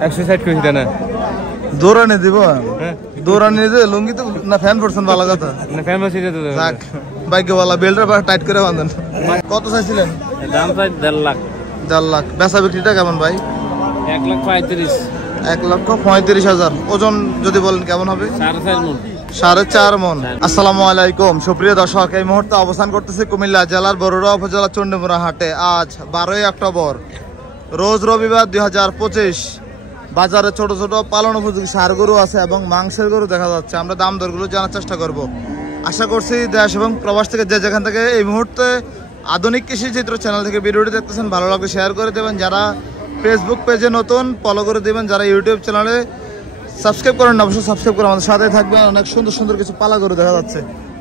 160 কইছি না দৌড়ানি দিব দৌড়ানি দে লুঙ্গি তো না ফ্যান পড়ছেন ভালো কথা না ফ্যান বসে যেতে যাক ভাগ্যওয়ালা বেল্টটা টাইট করে বাঁধেন কত চাইছিলেন দাম চাই 1.5 লাখ 1.5 লাখ বেচা বিক্রিটা কেমন ভাই 1,35,000 1,35,000 ওজন যদি বলেন কেমন হবে 4.5 মণ 4.5 মণ আসসালামু আলাইকুম সুপ্রিয় দর্শক এই মুহূর্তে অবস্থান করতেছি কুমিল্লা জেলার বরুড়া উপজেলা চণ্ডীমুড়া হাটে আজ 12 অক্টোবর রোজ রবিবার 2025 বাজারে ছোট ছোট পালন উপযোগী ষাঁড় গরু আছে এবং মাংসের গরু দেখা যাচ্ছে আমরা দাম দরগুলো জানার চেষ্টা করব আশা করছি দেশ এবং প্রবাস থেকে যে যেখান থেকে এই মুহূর্তে আধুনিক কৃষি চিত্র চ্যানেল থেকে ভিডিওটি দেখতেছেন ভালো লাগলে শেয়ার করে দেবেন যারা ফেসবুক পেজে নতুন ফলো করে দেবেন যারা ইউটিউব চ্যানেলে সাবস্ক্রাইব করেন অবশ্যই সাবস্ক্রাইব করে আমাদের সাথে থাকবেন অনেক সুন্দর সুন্দর কিছু পালা গরু দেখা যাচ্ছে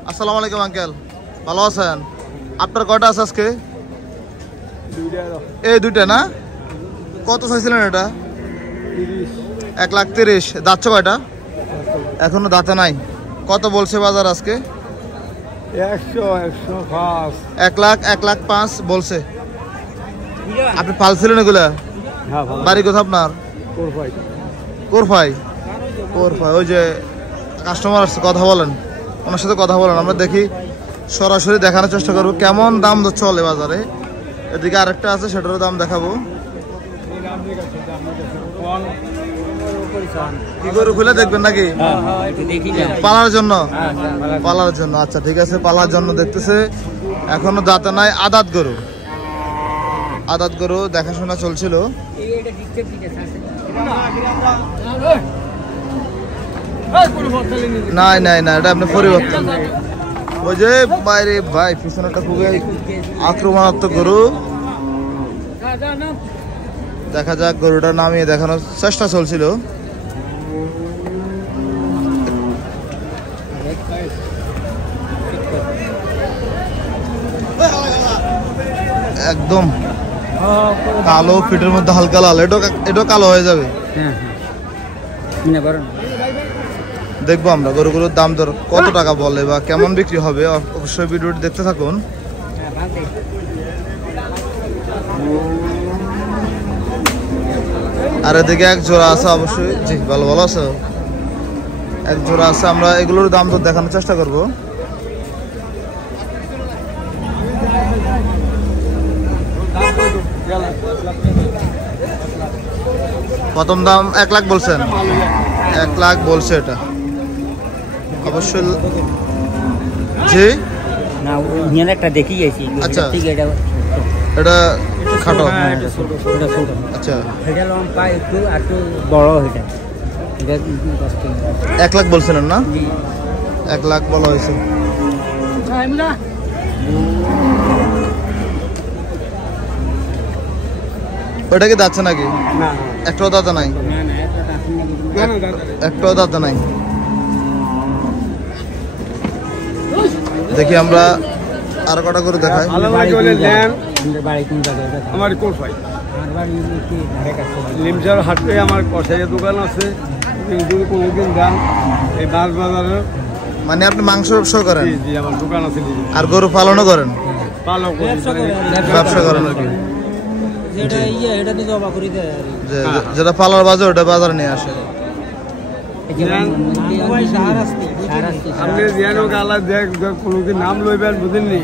আসসালামু আলাইকুম আঙ্কেল ভালো আছেন আপনার কয়টা আছে আজকে এই দুইটা না কত চাইছিলেন এটা 1,30,000 দাঁতছ কয়টা এখনো দাঁতে নাই কত বলছে বাজার আজকে 1,05,000 বলছে আপনি পালছিলেন এগুলা বাড়ি কোথা আপনার কোরফাই ওই যে কাস্টমার আসছে কথা বলেন ওনার সাথে কথা বলেন আমরা দেখি সরাসরি দেখানোর চেষ্টা করবো কেমন দাম চলে বাজারে এদিকে আরেকটা আছে সেটারও দাম দেখাবো কি গরু খুলে দেখবেন নাকি পালার জন্য আচ্ছা ঠিক আছে পালার জন্য দেখতেছে এখনো দাঁতে নাই আদাত গরু দেখাশোনা চলছিল নাই এটা আপনি পরিবর্তন ওই যে বাইরে ভাই পিছনেটা খুবই আক্রমণাত্মক গরু দেখা যাক গরুটা নামিয়ে দেখানোর চেষ্টা চলছিল একদম কালো ফিটের মধ্যে হালকা লাল এটা কালো হয়ে যাবে দেখবো আমরা গরুগুলোর দাম দর কত টাকা বলে বা কেমন বিক্রি হবে অবশ্যই ভিডিওটি দেখতে থাকুন আর এদিকে এক জোড়া আছে অবশ্যই জি ভালো আছে এক জোড়া আছে আমরা এগুলোর দাম দর দেখানোর চেষ্টা করব প্রথম দাম 1 লাখ বলছেন 1 লাখ বলছে এটা অবশ্যই জি না নিয়ে একটা দেখি গেছি আচ্ছা এটা খাটো আচ্ছা এটা লম্বা একটু বড় এটা 1 লাখ বলছিলেন না 1 লাখ বলা হয়েছে ওটা কি দাঁতছে নাকি না একটাও দাঁত নাই একটাও দাঁত নাই দেখি আমরা আর কটা করে দেখাই লিমচার হাটে আমার কষাইয়ের দোকান আছে কোনোদিন যান এই মাছ বাজারের মানে আপনি মাংস ব্যবসা করেন আমার দোকান আছে আর গরু পালনও করেন ব্যবসা করেন আর কি যেটা পালার বাজার ওটা বাজারে নিয়ে আসে কোনোদিন নাম লইবেন বুঝেননি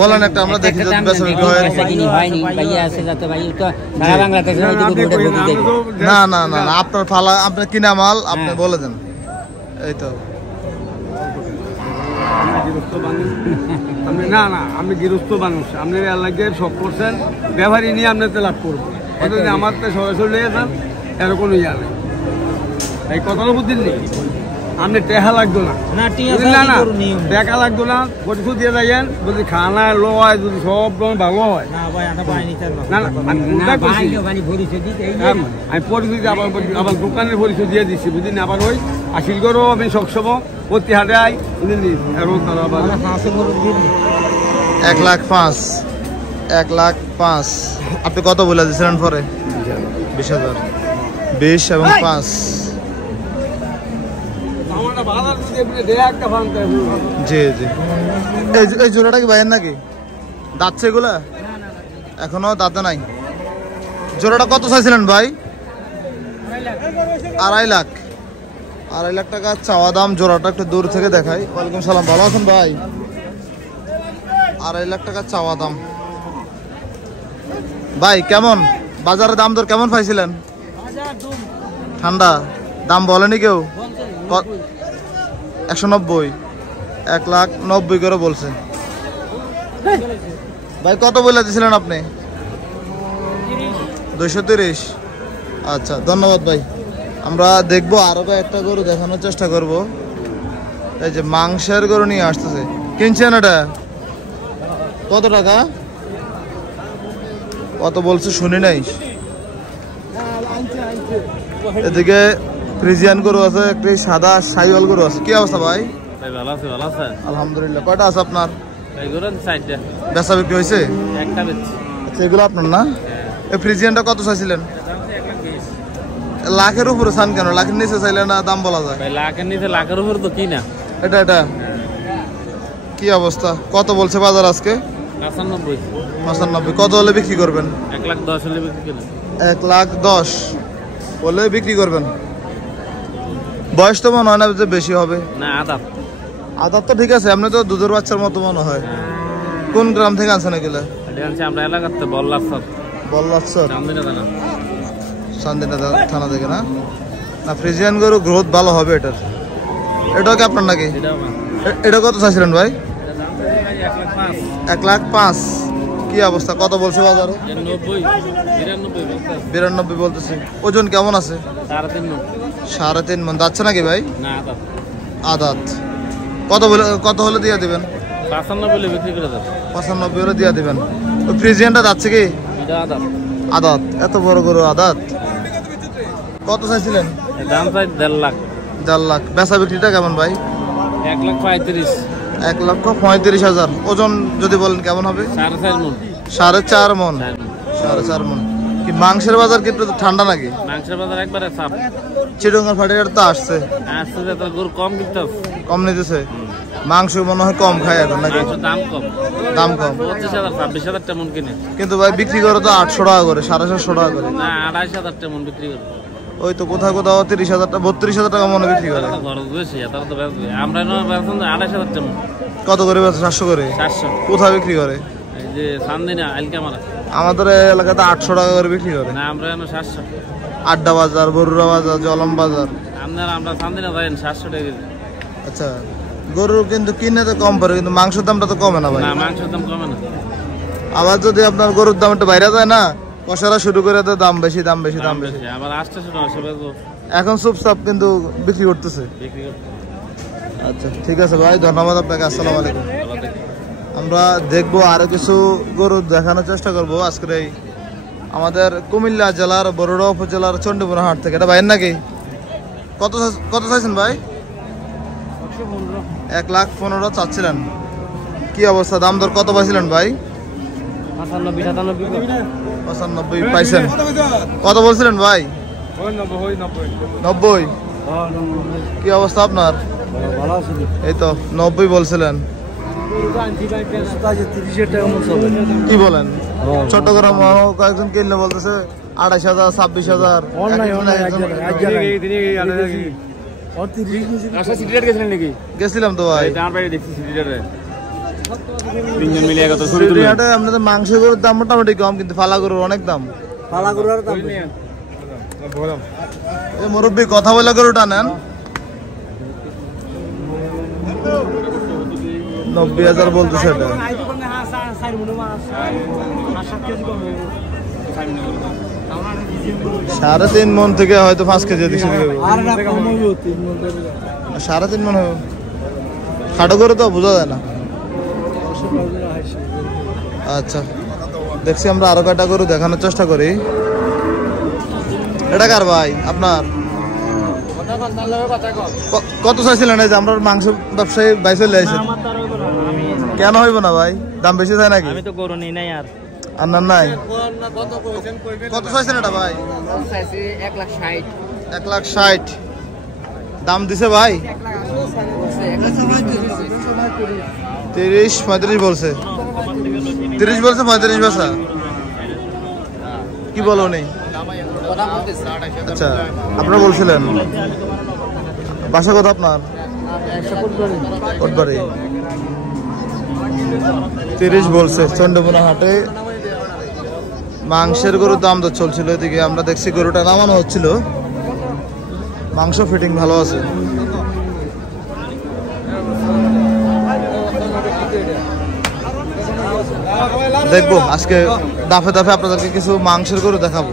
বলেন একটা আমরা দেখি না আপনার ফালা আপনার কিনা মাল আপনি বলে দেন এই তো আমি গৃহস্থ মানুষ আপনি এলাকায় সব করছেন ব্যবহারী নিয়ে আপনার লাভ করবো আমার তো সরাসরি লেগেছেন এরকম ইয়া নেই এই কথাটা বুঝলেন নি আপনি টেহা লাগতো না টাকা লাগতো না পরিশোধ দিয়ে যাইয়েন যদি খানা লয় যদি সব ভালো হয় আমি পরিশোধ আবার দোকানের পরিশোধ দিয়ে দিচ্ছি বুঝলেন আবার ওই আসিল করো আমি সবসময় প্রতি হাটে আই বুঝলেন 1,05,000 আপনি কত বলে দিয়েছিলেন পরে 20,000 20 এবং 5 জি এই জোড়াটা কি ভাইয়ের নাকি দাঁতছে এগুলা এখনো দাঁতে নাই। জোড়াটা কত চাইছিলেন ভাই? 2.5 লাখ। 2.5 লাখ টাকা চাওয়া দাম। জোড়াটা একটু দূর থেকে দেখাই। ওয়ালাইকুম সালাম, ভালো আছেন ভাই? 2.5 লাখ টাকা চাওয়া দাম। ভাই কেমন বাজারে দাম দর কেমন পাইছিলেন? ঠান্ডা দাম বলেনি কেউ? 190, 1,90,000 করে বলছে। ভাই কত বলে দিয়েছিলেন আপনি? 230। আচ্ছা ধন্যবাদ ভাই। আমরা দেখবো আরো একটা গরু দেখানোর চেষ্টা করব। এই যে মাংসের গরু নিয়ে আসতেছে। কিনছেন এটা কত টাকা? কত বলছে শুনি নাই। এদিকে ফ্রিজিয়ান গরু আছে, একটি সাদা সাইওয়াল গরু আছে। কি অবস্থা ভাই? ভালো আছে, ভালো আছে আলহামদুলিল্লাহ। কয়টা আছে আপনার? চারটা। বেচা বিক্রি হয়েছে? একটা বেচছি। আচ্ছা এগুলো আপনার না? এই ফ্রিজিয়ানটা কত চাইছিলেন? লাখের উপরে চান কেন? লাখের নিচে চাইলে না দাম বলা যায়? লাখের নিচে, লাখের উপরে তো কি না। এটা কি অবস্থা? কত বলছে বাজার আজকে? 95। 95। কত হলে বিক্রি করবেন? 1,10,000 হলে বিক্রি করবে। 1,10,000 হলে বিক্রি করবেন। বয়স তো মনে হয় না যে বেশি হবে। না আদাত। আদাত তো ঠিক আছে, আপনি তো দুধের বাচ্চার মতো মনে হয়। কোন গ্রাম থেকে আনছেন এগুলো? আমরা এলাকাতে বল্লাছর। বল্লাছর চান্দিনা থানা। চান্দিনা থানা থেকে না? না ফ্রিজিয়ান গরু গ্রোথ ভালো হবে এটার। এটাও কি আপনার নাকি? এটা কত চাইছিলেন ভাই? 1,05,000। কি অবস্থা? কত বলছে বাজারে? 92 বলতেছে। ওজন কেমন আছে? 3.5 মণ। যাচ্ছে নাকি ভাই? আদাত। কত হলে দিয়ে দিবেন? 95 হলে দিয়ে দিবেন। ফ্রিজিয়ানটা যাচ্ছে কি? আদাত। এত বড় গরু আদাত। কত চাইছিলেন? দাম চাই 1.5 লাখ। 1.5 লাখ। বেচা বিক্রিটা কেমন ভাই? 1,35,000। 1,35,000। ওজন যদি বলেন কেমন হবে? 4.5 মণ। 4.5 মণ। 4.5 মণ। কি মাংসের বাজার কি একটু ঠান্ডা নাকি? মাংসের বাজার একবারে চাপ। চিড়ঙ্গা ফাটিয়ার তো আসছে। গরু কম কিনতে কম নিতেছে। মাংস মনে হয় কম খায় এখন নাকি? দাম কম। দাম কম। 25,000 26,000 টাকা মণ কিনে। কিন্তু ভাই বিক্রি করে তো 800 টাকা করে, 750 টাকা করে। না 28,000 টাকা মণ বিক্রি করে। ওই তো কোথাও 30,000 টাকা 32,000 টাকা মনে বিক্রি করে। খরচ বেশি, তারা তো আমরা 28,000 টাকা মণ। কত করে বেচে? 700 করে। 400। কোথায় বিক্রি করে? এই যে চান্দিনা আলকামারা। আমাদের এলাকাতে 800 টাকা করে বিক্রি করে। না আমরা 700। আড্ডা বাজার, বরুড়া বাজার, জলম বাজার। আমরা চান্দিনা যাই 700 টাকা কেজি। আচ্ছা গরু কিন্তু কিনে তো কম পড়ে, কিন্তু মাংসের দামটা তো কমে না ভাই। না মাংসের দাম কমে না। আবার যদি আপনার গরুর দাম একটু বাইরে যায় না, কষারা শুরু করে তো দাম বেশি, দাম বেশি, দাম বেশি। আবার 800 টাকা এখন চুপচাপ কিন্তু বিক্রি করতেছে। আচ্ছা ঠিক আছে ভাই, ধন্যবাদ আপনাকে। আসসালামু আলাইকুম। আমরা দেখবো আরো কিছু গরু দেখানোর চেষ্টা করবো আজকের এই আমাদের কুমিল্লা জেলার বরুড়া উপজেলার চণ্ডীপুরা হাট থেকে। এটা ভাইয়ের নাকি? কত চাইছেন ভাই? 1,15,000 চাচ্ছিলেন। কি অবস্থা? দাম দর কত পাইছিলেন ভাই? 95 পাইছেন। কত বলছিলেন ভাই? 90। কি অবস্থা আপনার? এই তো 90 বলছিলেন। কি বলেন? চট্টগ্রাম কয়েকজন কিনলে বলতেছে 28,000 26,000। গেছিলাম তো ভাই। আপনাদের মাংস গরুর দাম মোটামুটি কম, কিন্তু ফালা গরুর অনেক দাম। মুরব্বী কথা বলে গরুটা নেন। 90,000 বলতেছে। এটা 3.5 মণ থেকে হয়তো 5 কেজি দিচ্ছে। 3.5 মণ হবে। খাটো করে তো বোঝা যায় না। আচ্ছা দেখছি আমরা আরো কয়টা গরু দেখানোর চেষ্টা করি। এটা কার ভাই? আপনার? কত চাইছিলেন? এই যে আমরা মাংস ব্যবসায়ী ভাই চলে আসেন। কেন হইব না ভাই? দাম বেশি চাই নাকি? আমি তো গরু নেই নাই আর। আপনার নাই? কত চাইছেন এটা ভাই? 1,60,000। দাম দিছে ভাই? 30-35 বলছে। 30 বলছে 35 বেচা কি বলো নেই আচ্ছা আপনারা বলছিলেন বাসা কথা আপনার কোটবাড়ি 30 বলছে চন্ডমুনা হাটে মাংসের গরুর দাম তো চলছিল এদিকে আমরা দেখছি গরুটা নামানো হচ্ছিল মাংস ফিটিং ভালো আছে দেখবো আজকে দাফে দাফে আপনাদেরকে কিছু মাংসের গরু দেখাবো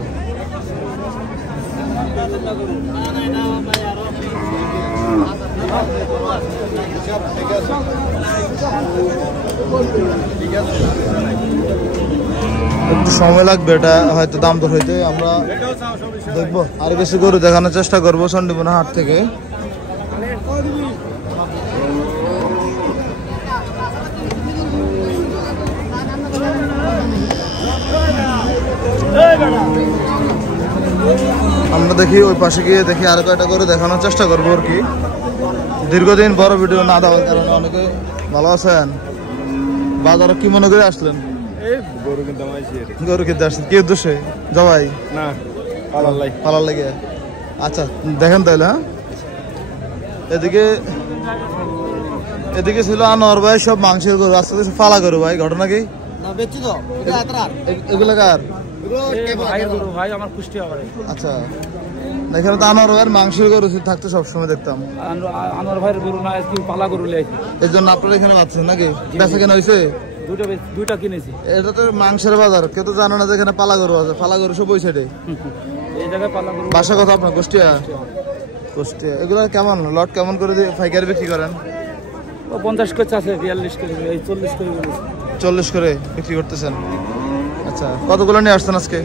একটু সময় লাগবে এটা হয়তো দাম দর হইতে আমরা দেখবো আর কিছু গরু দেখানোর চেষ্টা করবো চন্ডীমুনা হাট থেকে আমরা দেখি ওই পাশে গিয়ে দেখি আর কয়টা করে দেখানোর চেষ্টা করবো আর কি দীর্ঘদিন বড় ভিডিও না দেওয়ার কারণে অনেকে ভালো আছেন বাজারে কি মনে করে আসলেন গরু কিনতে আসছেন কি উদ্দেশ্যে জবাই না পালার লাগে আচ্ছা দেখেন তাহলে হ্যাঁ এদিকে ছিল আনোয়ার ভাই সব মাংসের গরু আস্তে আস্তে ফালা গরু ভাই ঘটনা কি এগুলো কার আচ্ছা এখানে তো আনোয়ার ভাইয়ের মাংসের গরু থাকতো সবসময় দেখতাম আনোয়ার ভাইয়ের গরু না পালা গরু এই জন্য আপনারা এখানে পাচ্ছেন নাকি বেচা কেনা হয়েছে দুইটা কিনেছি এটা তো মাংসের বাজার কেউ তো জানো না যে এখানে পালা গরু আছে পালা গরু সব ওই সাইডে এই জায়গায় পালা গরু বাসা কথা আপনার কুষ্টিয়া এগুলো কেমন লট কেমন করে পাইকারি বিক্রি করেন 50 করে আছে 42 করে 40 করে 40 করে বিক্রি করতেছেন আচ্ছা কতগুলো নিয়ে আসছেন আজকে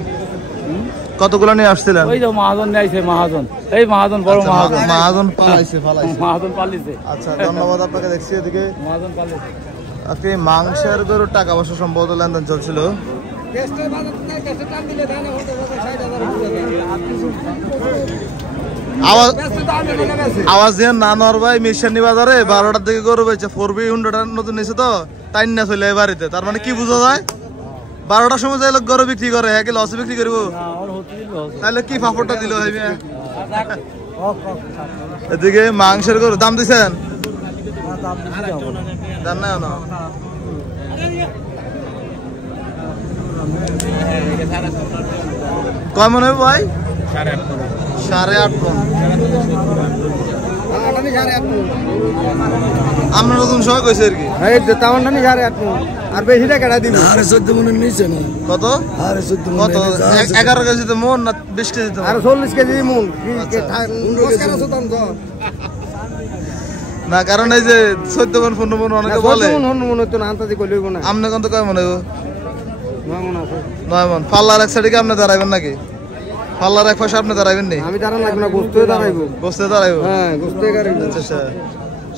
কতগুলো নিয়ে আসছিলেন ওই যে মহাজন নিয়েছে মহাজন এই মহাজন বড় মহাজন পালাইছে মহাজন পালিছে আচ্ছা ধন্যবাদ আপনাকে দেখছি এদিকে মহাজন পালিছে আপনি মাংসের গরুর টাকা পয়সা সম্ভবত লেনদেন চলছিল আওয়াজ দিয়ে নানোর ভাই মিশানি বাজারে 12টার দিকে গরু বেচে 4B হুন্ডাটা নতুন নিয়েছে তো তাই না চলে বাড়িতে তার মানে কি বোঝা যায় 12টার সময় যাই লোক গরু বিক্রি করে হ্যাঁ কি লসে বিক্রি করবো তাহলে কি ফাপড়টা দিল এদিকে মাংসের গরু দাম দিচ্ছেন দাম নাই না কয় মনে হবে ভাই 8.5 মণ আমরা নতুন সময় কইছে আর কি আর বেশি টাকা দিবি 14 মনের নিচে না কত 11 কেজিতে মন না 20 কেজিতে আর 40 কেজি মন না কারণ এই যে 14 মন 15 মন অনেকে বলে আমনে কত কয় মনে হইব 9 মন পাল্লার এক সাইডে কি আপনি দাঁড়াইবেন নাকি পাল্লার এক পাশে আপনি দাঁড়াইবেন নি আমি দাঁড়ান লাগবে না গোস্তে দাঁড়াইবো হ্যাঁ গোস্তে দাঁড়াইবো আচ্ছা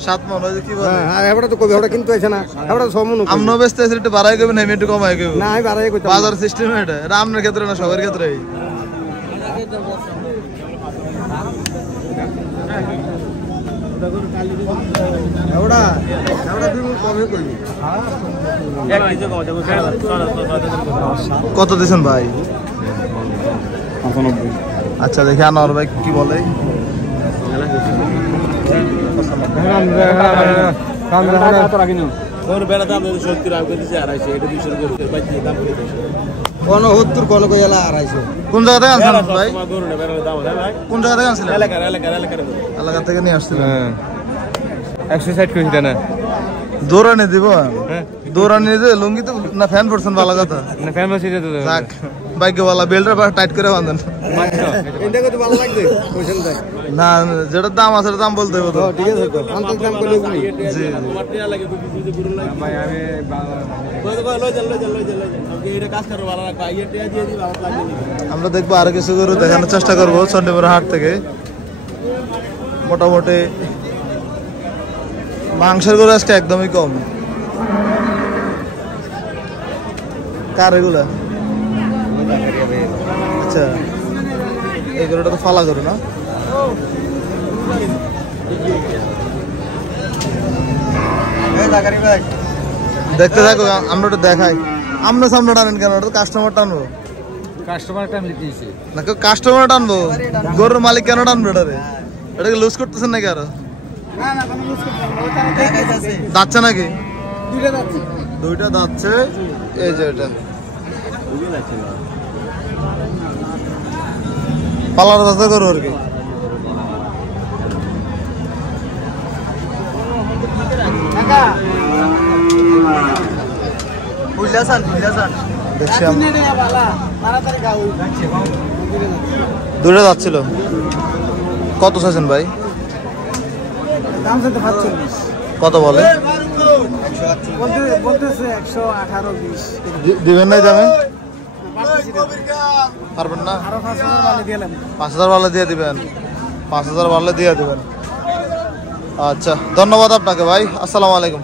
7 মন কি বলে হ্যাঁ এবারে তো কবি ওটা কিন্তু আছে না এবারে 6 মন আমনো বেচতে আছে একটু বাড়াই কইবেন আমি একটু কমাই কইব না আমি বাড়াই কইতাম বাজার সিস্টেম এটা আমনের ক্ষেত্রে না সবার ক্ষেত্রে কত দিছেন ভাই 95 আচ্ছা দেখি আনোয়ার ভাই কি বলে কোন জায়গা থেকে আনছেন ভাই কোন জায়গা থেকে আনছিলেন এলাকা থেকে নিয়ে আসছিলেন 160 কেজি না দৌড়ানি দিব দৌড়ানি যে লুঙ্গি তো না ফ্যান পড়ছেন ভালো কথা না ফ্যান বসে যেতে তো যাক বাইকওয়ালা বেল্টটা টাইট করে বাঁধেন এটা কত ভালো লাগবে কোশ্চেন দেখ না যেটা দাম আছে দাম বলতে হবে তো ঠিক আছে তো আন্তর দাম কইলে বলি জি ভাই আমি আমরা দেখবো আরো কিছু গরু দেখানোর চেষ্টা করবো চন্ডীমুনা হাট থেকে মোটামুটি মাংসের গরু আজকে একদমই কম কার এগুলা আচ্ছা এই গরুটা তো ফালা গরু না দেখতে থাকো, আমরা একটু দেখাই। আমরা সামনে টানেন কেন? এটা তো কাস্টমার টানবো। কাস্টমার টাইম দিয়েছে না কেউ কাস্টমার টানবো, গরুর মালিক কেন টানবো এটারে? এটাকে লুজ করতেছেন নাকি আরো? যাচ্ছে নাকি? দুইটা যাচ্ছে। এই যে এটা পালার ব্যবস্থা করো আর কি। দেখছি দুইটা যাচ্ছিল। কত চাইছেন ভাই? কত বলে? দিবেন নাই দামে? পারবেন না? 5,000 বালে দিয়ে দিবেন। 5,000 বালে দিয়ে দিবেন। আচ্ছা, ধন্যবাদ আপনাকে ভাই। আসসালামু আলাইকুম।